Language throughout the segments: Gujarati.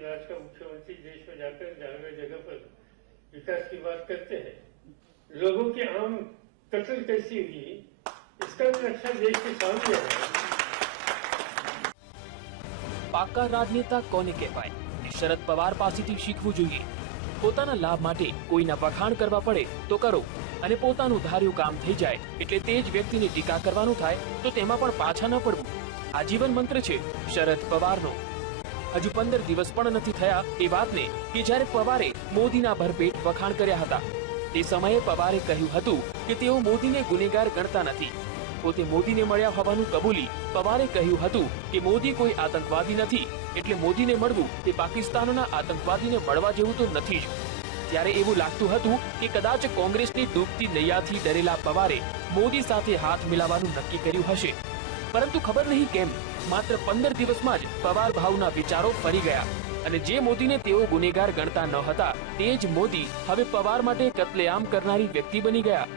राज का मुख्यमंत्री देश में जाकर जगह जगह पर विकास की बात करते हैं लोगों की आम कत्ल कैसी हुई इसका भी नक्शा देश के सामने है પાકા રાજનેતા કોને કહેવાય એ શરદ પવાર પાસેથી શીખવું જોઈએ પોતાના લાભ માટે કોઈના વખાણ કરવા પડે તો કરો અને પોતાનું ધાર્યું કામ થઈ જાય એટલે તે જ વ્યક્તિની ટીકા કરવાનું થાય તો તેમાં પણ પાછા ન પડવું આ જીવન મંત્ર છે શરદ પવારનો હજુ પંદર દિવસ પણ નથી થયા એ વાતને કે જ્યારે પવારે મોદીના ભરપેટ વખાણ કર્યા હતા. તે સમયે પવારે કહ્યું હતું કે તેઓ મોદીને ગુનેગાર ગણતા નથી. પોતે મોદીને મળ્યા હોવાનું કબૂલી પવારે કહ્યું હતું કે મોદી કોઈ આતંકવાદી નથી, એટલે મોદીને મળવું તે પાકિસ્તાનના આતંકવાદીને મળવા જેવું તો નથી જ. ત્યારે એવું લાગતું હતું કે કદાચ કોંગ્રેસની ડૂબતી નૈયાથી ડરેલા પવારે મોદી સાથે હાથ મિલાવવાનું નક્કી કર્યું હશે. પરંતુ ખબર નહીં કેમ. માત્ર પંદર દિવસમાં જ પવાર ભાવના વિચારો ફરી ગયા. અને જે મોદીને તેઓ ગુનેગાર ગણતા ન હતા, તે જ મોદી હવે પવાર માટે કત્લેઆમ કરનારી વ્યક્તિ બની ગયા.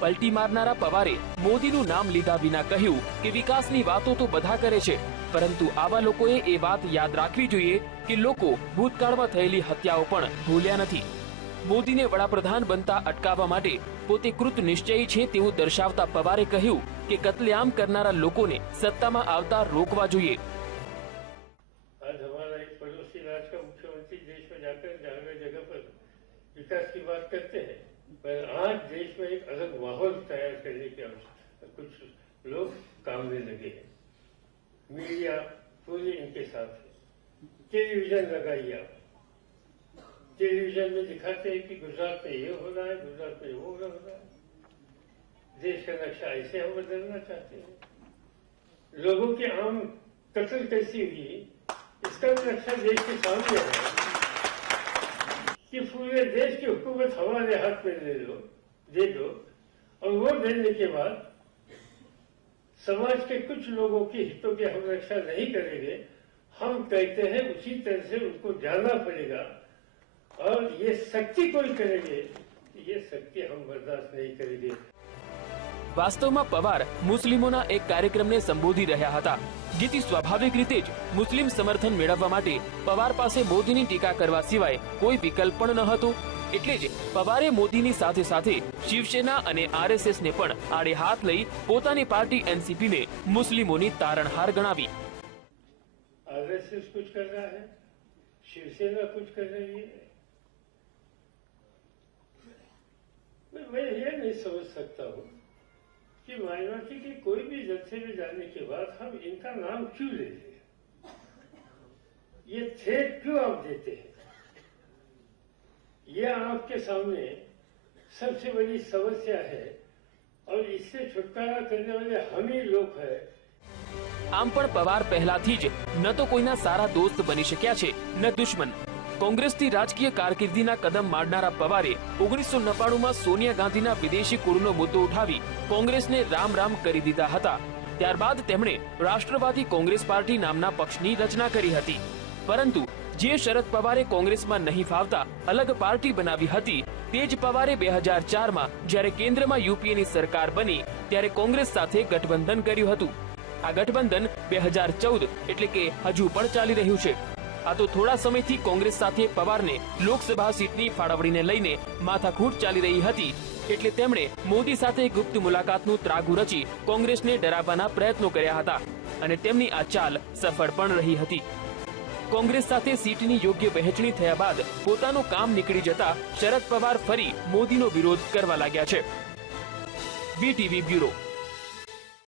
પલટી મારનારા પવારે મોદીનું નામ લીધા વિના કહ્યું કે વિકાસની વાતો તો બધા કરે છે, પરંતુ આવા લોકોએ એ વાત યાદ રાખવી જોઈએ કે લોકો ભૂતકાળમાં થયેલી હત્યાઓ પણ ભૂલ્યા નથી. મોદીને વડાપ્રધાન બનતા અટકાવવા માટે પોતે કૃત નિશ્ચયી છે તેવું દર્શાવતા પવારે કહ્યું કે કત્લેઆમ કરનારા લોકોને સત્તામાં આવતા રોકવા જોઈએ आज हमारा एक पड़ोसी राज्य का मुख्यमंत्री देश में जाकर जगह जगह पर विकास की बात करते हैं पर आज देश में एक अलग माहौल तैयार करने की आवश्यकता कुछ लोग काम में लगे हैं मीडिया पूरी इनके साथ है टेलीविजन लगाइए आप टेलीविजन में दिखाते हैं कि गुजरात में ये हो रहा है गुजरात में वो हो रहा है देश का नक्शा ऐसे हम बदलना चाहते हैं। लोगों की आम कत्ल कैसी हुई, इसका भी नक्शा देश के सामने है कि पूरे देश की हुकूमत हमारे हाथ में ले लो, दे दो, और वो देने के बाद समाज के कुछ लोगों के हितों की हम रक्षा नहीं करेंगे, हम कहते हैं उसी तरह से उनको जाना पड़ेगा, और ये शक्ति कोई करेंगे ये शक्ति हम बर्दाश्त नहीं करेंगे। વાસ્તવમાં પવાર મુસ્લિમોના એક કાર્યક્રમને સંબોધી રહ્યા હતા જેથી સ્વાભાવિક રીતે જ મુસ્લિમ સમર્થન મેળવવા માટે પવાર પાસે મોદીની ટીકા કરવા સિવાય કોઈ વિકલ્પ પણ ન હતો એટલે જ પવારે મોદીની સાથે સાથે શિવસેના અને આરએસએસ ને પણ આડે હાથ લઈ પોતાની પાર્ટી એનસીપી ને મુસ્લિમોની તારણહાર ગણાવી आरएसएस कुछ कर रहा है शिवसेना कुछ कर रही है मैं मैं ये नहीं समझ सकता हूँ कि माइनॉरिटी के कोई भी जलसे में जाने के बाद हम इनका नाम क्यों लेते हैं ये थ्रेट क्यों आप देते हैं ये आपके सामने सबसे बड़ी समस्या है और इससे छुटकारा करने वाले हम ही लोग हैं આમ પણ પવાર પહેલાથી જ ન તો કોઈના સારા દોસ્ત બની શક્યા છે ન દુશ્મન કોંગ્રેસથી રાજકીય કારકિર્દીના કદમ માંડનારા પવારે ઓગણીસો નવ્વાણુંમાં સોનિયા ગાંધીના વિદેશી કુળનો મુદ્દો ઉઠાવી કોંગ્રેસને રામ રામ કરી દીધા હતા. ત્યારબાદ તેમણે રાષ્ટ્રવાદી કોંગ્રેસ પાર્ટી નામના પક્ષની રચના કરી હતી. પરંતુ જે શરદ પવારે કોંગ્રેસમાં નહીં ફાવતા અલગ પાર્ટી બનાવી હતી, તે જ પવારે બે હજાર ચારમાં જ્યારે કેન્દ્રમાં યુપીએની સરકાર બની, ત્યારે કોંગ્રેસ સાથે ગઠબંધન કર્યું હતું. આ ગઠબંધન બે હજાર ચૌદ એટલે કે હજુ પણ ચાલી રહ્યું છે. આ તો થોડા સમયથી કોંગ્રેસ સાથે પવારને લોકસભા સીટની ફાળવણીને લઈને માથાકૂટ ચાલી રહી હતી. એટલે તેમણે મોદી સાથે ગુપ્ત મુલાકાતનું ત્રાગુ રચી કોંગ્રેસને ડરાવવાના પ્રયત્નો કર્યા હતા અને તેમની આ ચાલ સફળ પણ રહી હતી. કોંગ્રેસ સાથે સીટની યોગ્ય વહેંચણી થયા બાદ પોતાનું કામ નીકળી જતા શરદ પવાર ફરી મોદીનો વિરોધ કરવા લાગ્યા છે. VTV bureau